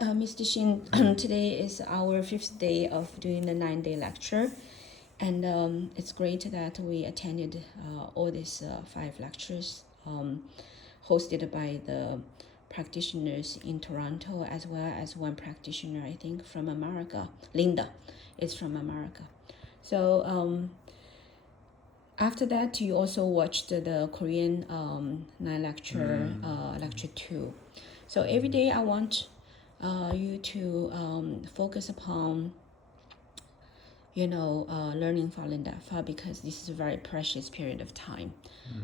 Mr. Shin, today is our 5th day of doing the 9-day lecture, and it's great that we attended all these 5 lectures hosted by the practitioners in Toronto, as well as one practitioner, I think, from America. Linda is from America. So after that, you also watched the Korean 9 lecture, lecture 2. So every day I want you to focus upon, learning Falun Dafa, because this is a very precious period of time.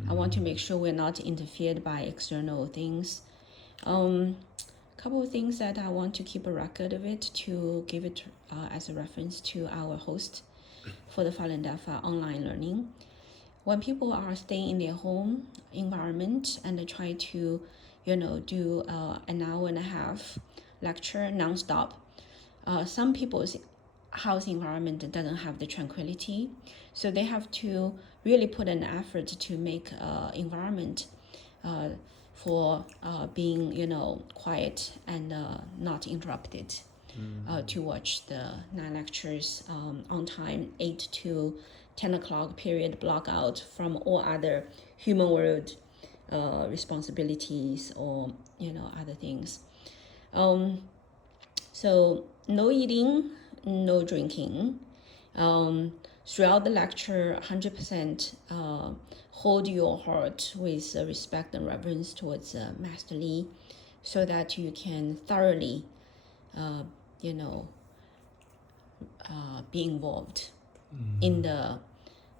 I want to make sure we're not interfered by external things. Couple of things that I want to keep a record of it, to give it as a reference to our host for the Falun Dafa online learning. When people are staying in their home environment and they try to, do an hour and a half lecture nonstop, some people's house environment doesn't have the tranquility, so they have to really put an effort to make environment for being, quiet and not interrupted, to watch the 9 lectures on time, 8 to 10 o'clock period block out from all other human world responsibilities or, other things. So no eating, no drinking. Throughout the lecture, 100% hold your heart with respect and reverence towards Master Li, so that you can thoroughly, be involved in the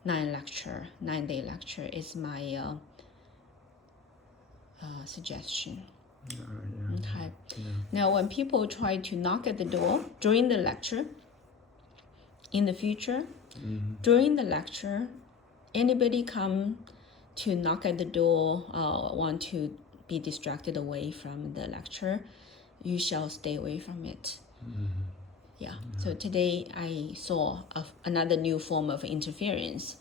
9-day lecture is my suggestion. Okay. Now, when people try to knock at the door during the lecture, in the future, during the lecture, anybody come to knock at the door, want to be distracted away from the lecture, you shall stay away from it. So today I saw another new form of interference,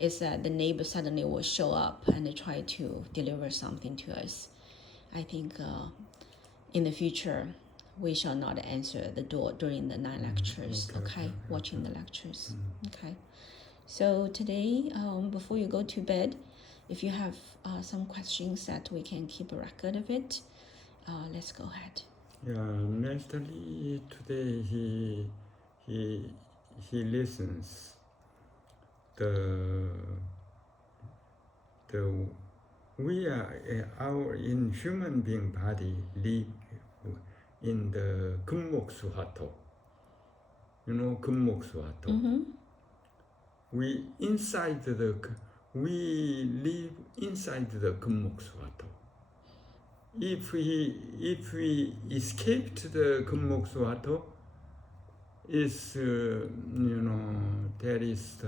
is that the neighbor suddenly will show up and try to deliver something to us. I think in the future, we shall not answer the door during the 9 lectures, okay? Watching the lectures, okay? So today, before you go to bed, if you have some questions that we can keep a record of it, let's go ahead. Master Lee today he listens the we are our in human being body live in the 금목수화토. 금목수화토. We live inside the 금목수화토. If we escaped the 금목수화토, is there is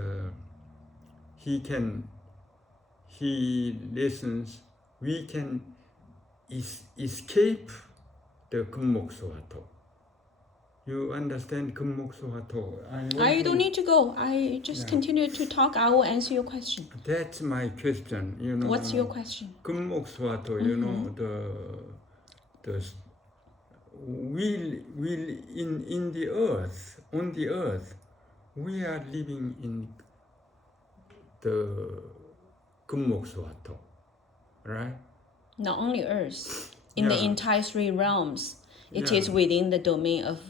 he listens. We can escape the 금목수화토. You understand 금목수화토? I don't need to go. I just continue to talk. I will answer your question. That's my question. What's your question? 금목수화토. We in the earth, on the earth, we are living in the 금목수화토, right? Not only earth, in the entire 3 realms. It is within the domain of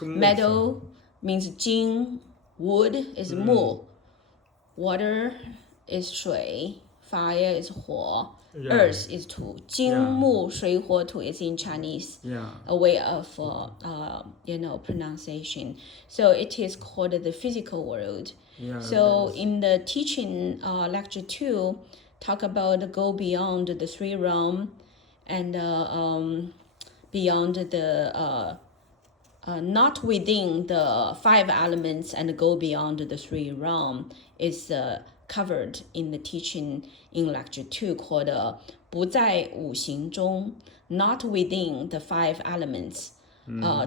metal, means jing, wood is mu, water is shui, fire is huo, earth is tu. Jing, mu, shui, huo, tu is in Chinese, a way of pronunciation. So it is called the physical world. So in the teaching lecture 2, talk about go beyond the 3 realm and beyond the not within the 5 elements and go beyond the 3 realm is covered in the teaching in lecture 2 called 不在五行中, not within the 5 elements,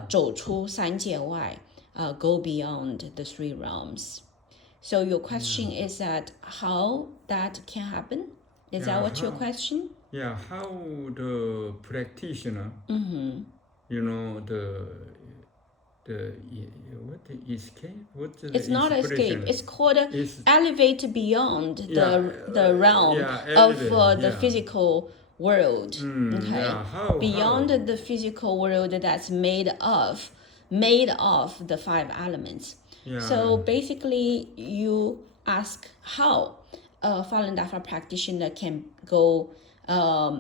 走出三界外, go beyond the 3 realms. So your question is that how that can happen? Is that what your question? How the practitioner you know, the what the escape? What's the It's not escape. expression? It's called Is elevate beyond yeah, the realm yeah, of elevate, the yeah. physical world. Mm, Okay, yeah, how? beyond the physical world that's made of the five elements. Yeah. So basically, you ask how a Falun Dafa practitioner can go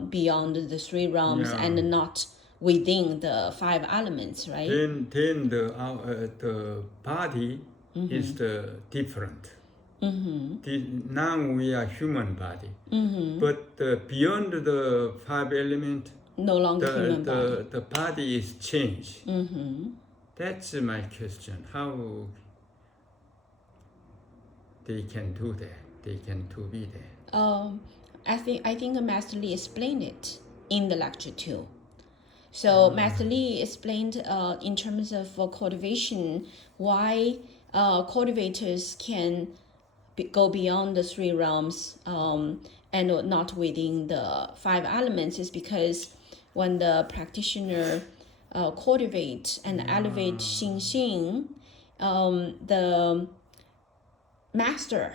beyond the three realms Yeah. and not within the five elements, right? Then the body is the different. Now we are human body, but beyond the five element, No longer human body. the body is changed. That's my question. How they can do that? They can to be there. I think Master Lee explained it in the lecture too. So Master Lee explained in terms of cultivation why cultivators can go beyond the three realms and not within the five elements is because when the practitioner cultivate and elevate Xing Xing, the master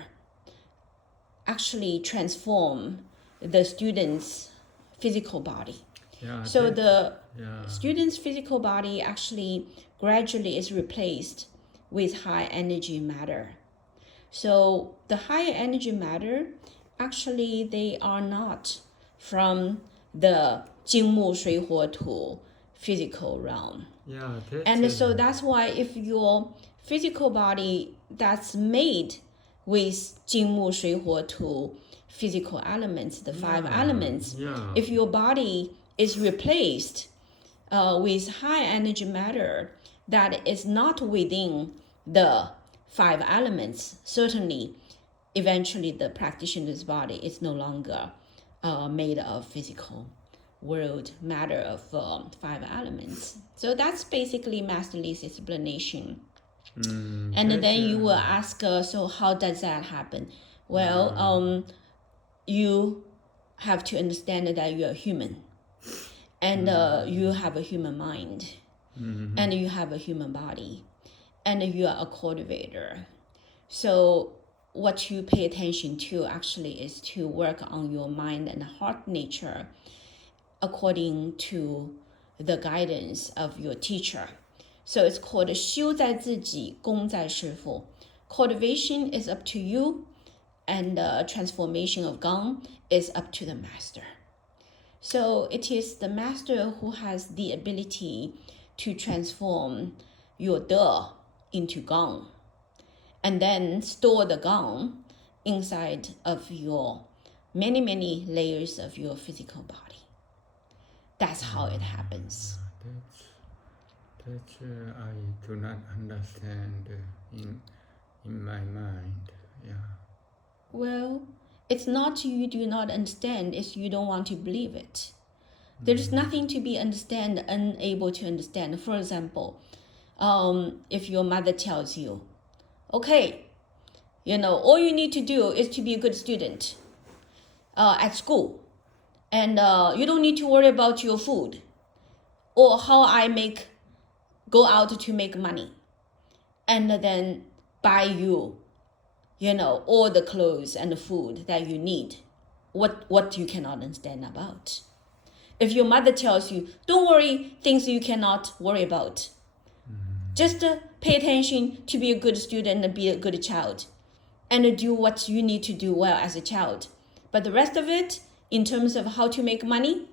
actually transform the student's physical body. Yeah, So the yeah. student's physical body actually gradually is replaced with high energy matter. So the higher energy matter, actually they are not from the 金木水火土 physical realm. Yeah, that's And so that's why if your physical body that's made with 金木水火土 physical elements, the five elements, yeah. if your body is replaced with high energy matter that is not within the five elements, certainly eventually the practitioner's body is no longer made of physical world matter of five elements. So that's basically Master Lee's explanation. And then you will ask, so how does that happen? Well, you have to understand that you're human, and you have a human mind, and you have a human body, and you are a cultivator. So what you pay attention to actually is to work on your mind and heart nature according to the guidance of your teacher. So it's called 修在自己，功在师傅. Cultivation is up to you, and the transformation of Gong is up to the master. So it is the master who has the ability to transform your De into Gong, and then store the Gong inside of your many layers of your physical body. That's how it happens. That's I do not understand in my mind. Yeah. Well, it's not you do not understand, it's you don't want to believe it. There's nothing to be unable to understand. For example, if your mother tells you, okay, all you need to do is to be a good student at school, and you don't need to worry about your food or how go out to make money, and then buy you, all the clothes and the food that you need. What you cannot understand about. If your mother tells you, don't worry, things you cannot worry about. Just pay attention to be a good student and be a good child, and do what you need to do well as a child. But the rest of it, in terms of how to make money,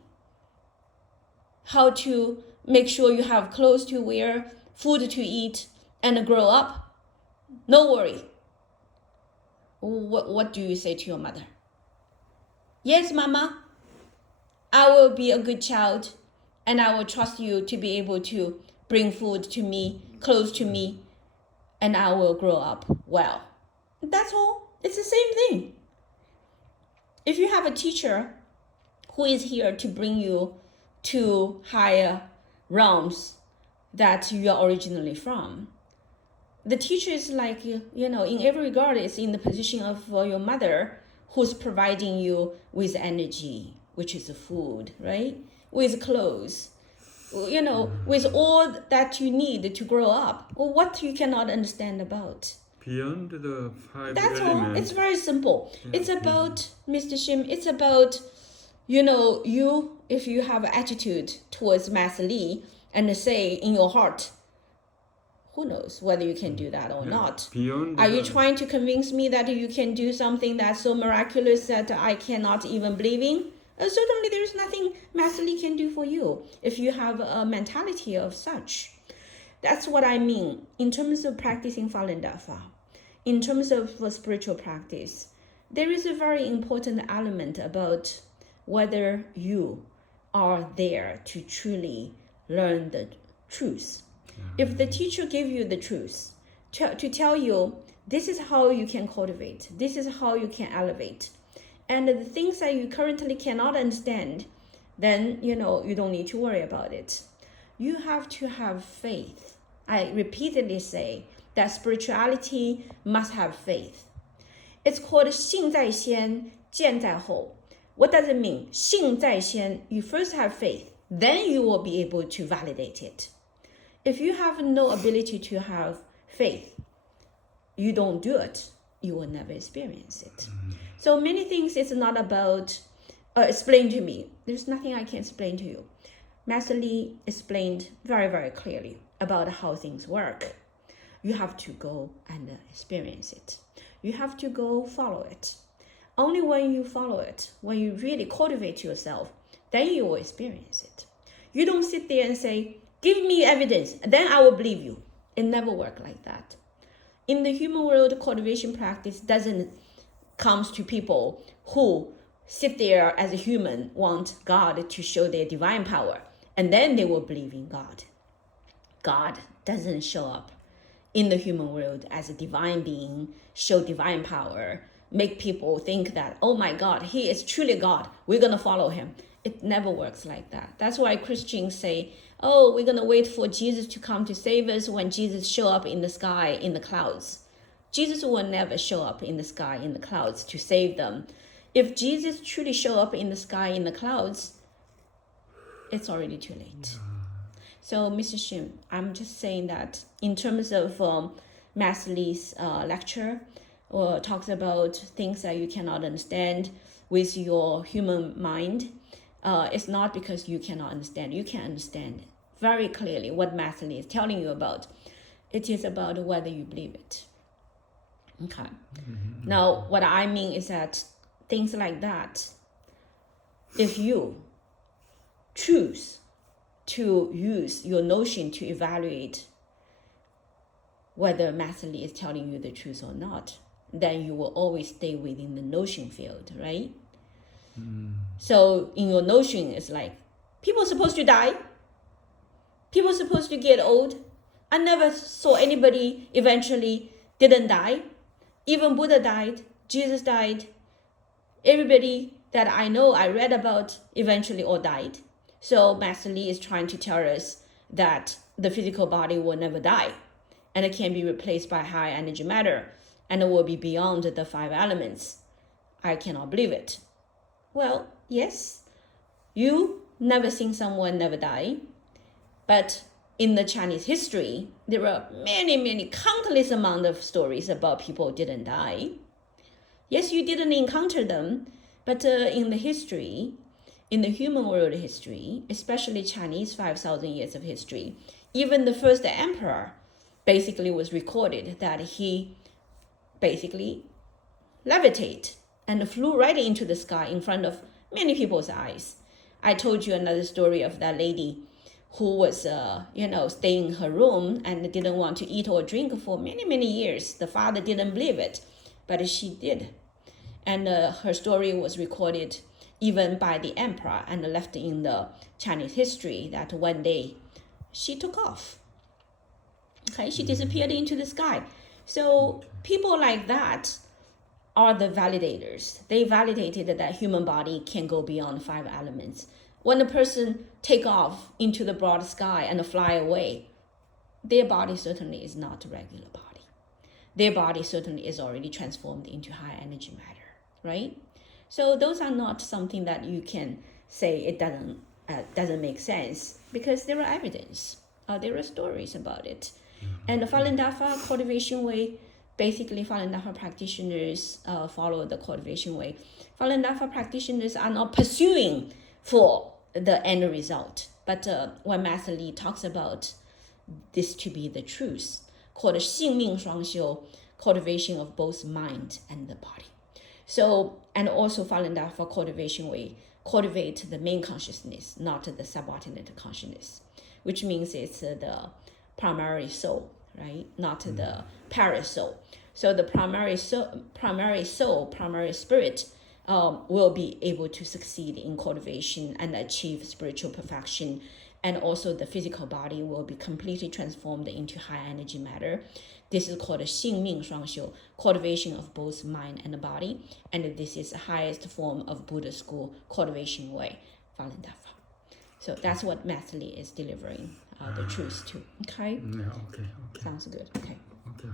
how to make sure you have clothes to wear, food to eat, and grow up, no worry. What do you say to your mother? Yes, Mama, I will be a good child, and I will trust you to be able to bring food to me, clothes to me, and I will grow up well. That's all. It's the same thing. If you have a teacher who is here to bring you to higher realms that you are originally from, the teacher is like, in every regard, is in the position of your mother, who's providing you with energy, which is food, right? With clothes, with all that you need to grow up, or what you cannot understand about. Beyond the five That's all. elements. It's very simple. Yeah, It's about, Mr. Shim, it's about, if you have attitude towards Master Li and say in your heart, who knows whether you can do that or not. Beyond Are you trying to convince me that you can do something that's so miraculous that I cannot even believe in? Certainly there's nothing Master Li can do for you if you have a mentality of such. That's what I mean in terms of practicing Falun Dafa. In terms of spiritual practice, there is a very important element about whether you are there to truly learn the truth. If the teacher gives you the truth, to tell you this is how you can cultivate, this is how you can elevate, and the things that you currently cannot understand, then you don't need to worry about it. You have to have faith. I repeatedly say that spirituality must have faith. It's called 信在先,见在后. What does it mean? 信在先, you first have faith, then you will be able to validate it. If you have no ability to have faith, you don't do it, you will never experience it. So many things it's not about explain to me. There's nothing I can explain to you. Master Li explained very, very clearly about how things work. You have to go and experience it. You have to go follow it. Only when you follow it, when you really cultivate yourself, then you will experience it. You don't sit there and say, give me evidence, then I will believe you. It never works like that. In the human world, cultivation practice doesn't come to people who sit there as a human, want God to show their divine power, and then they will believe in God. God doesn't show up in the human world as a divine being, show divine power, make people think that, oh my God, he is truly God, we're going to follow him. It never works like that. That's why Christians say, oh, we're going to wait for Jesus to come to save us when Jesus show up in the sky, in the clouds. Jesus will never show up in the sky, in the clouds to save them. If Jesus truly show up in the sky, in the clouds, it's already too late. So, Mr. Shim, I'm just saying that in terms of Master Li's lecture, or talks about things that you cannot understand with your human mind, it's not because you cannot understand. You can understand very clearly what Master Li is telling you about. It is about whether you believe it. Okay. Now, what I mean is that things like that, if you choose to use your notion to evaluate whether Master Li is telling you the truth or not, then you will always stay within the notion field, right? So in your notion, it's like, people are supposed to die. People are supposed to get old. I never saw anybody eventually didn't die. Even Buddha died. Jesus died. Everybody that I know, I read about, eventually all died. So Master Li is trying to tell us that the physical body will never die, and it can be replaced by high energy matter, and it will be beyond the 5 elements. I cannot believe it. Well, yes, you never seen someone never die, but in the Chinese history, there are many, countless amount of stories about people who didn't die. Yes, you didn't encounter them, but in the history, in the human world history, especially Chinese 5,000 years of history, even the first emperor basically was recorded that he basically levitated and flew right into the sky in front of many people's eyes. I told you another story of that lady who was, staying in her room and didn't want to eat or drink for many years. The father didn't believe it, but she did. And her story was recorded even by the emperor and left in the Chinese history that one day she took off. Okay, she disappeared into the sky. So people like that are the validators. They validated that human body can go beyond 5 elements. When a person take off into the broad sky and fly away, their body certainly is not a regular body. Their body certainly is already transformed into high energy matter, right? So those are not something that you can say it doesn't doesn't make sense because there are evidence, there are stories about it. And the Falun Dafa cultivation way, basically Falun Dafa practitioners follow the cultivation way. Falun Dafa practitioners are not pursuing for the end result, but when Master Li talks about this to be the truth, called 性命双修, cultivation of both mind and the body. So, and also Falun Dafa cultivation way, cultivate the main consciousness, not the subordinate consciousness, which means it's the primary soul, right? Not the parasoul. So the primary soul, primary spirit will be able to succeed in cultivation and achieve spiritual perfection. And also the physical body will be completely transformed into high energy matter. This is called 性命双修, cultivation of both mind and the body. And this is the highest form of Buddha school cultivation way, Falun Dafa. So that's what Master Li is delivering the truth to. Okay? Yeah, okay. Sounds good. Okay. Okay.